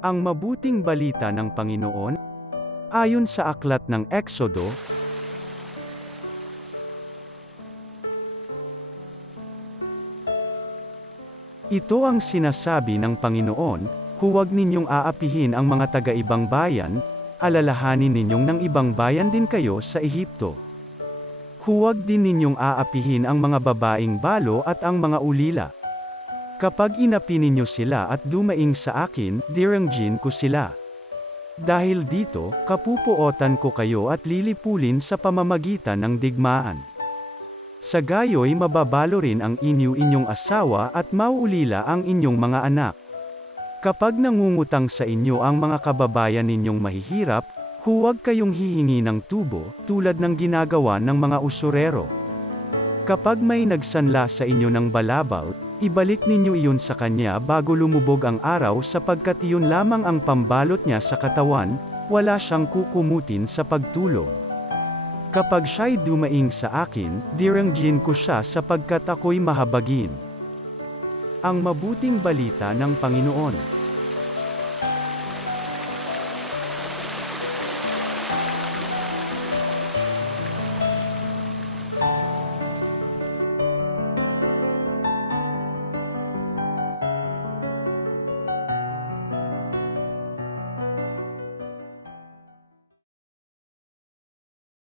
Ang mabuting balita ng Panginoon, ayon sa aklat ng Eksodo, ito ang sinasabi ng Panginoon, huwag ninyong aapihin ang mga taga-ibang bayan, alalahanin ninyong ng ibang bayan din kayo sa Ehipto. Huwag din ninyong aapihin ang mga babaeng balo at ang mga ulila. Kapag inapi ninyo sila at dumaing sa akin, dirangjin ko sila. Dahil dito, kapupuotan ko kayo at lilipulin sa pamamagitan ng digmaan. Sa gayo'y mababalo rin ang inyong asawa at mauulila ang inyong mga anak. Kapag nangungutang sa inyo ang mga kababayan ninyong mahihirap, huwag kayong hihingi ng tubo, tulad ng ginagawa ng mga usurero. Kapag may nagsanla sa inyo ng balabal, ibalik ninyo iyon sa kanya bago lumubog ang araw sapagkat iyon lamang ang pambalot niya sa katawan, wala siyang kukumutin sa pagtulog. Kapag siya'y dumaing sa akin, dirangjin ko siya sapagkat ako'y mahabagin. Ang mabuting balita ng Panginoon.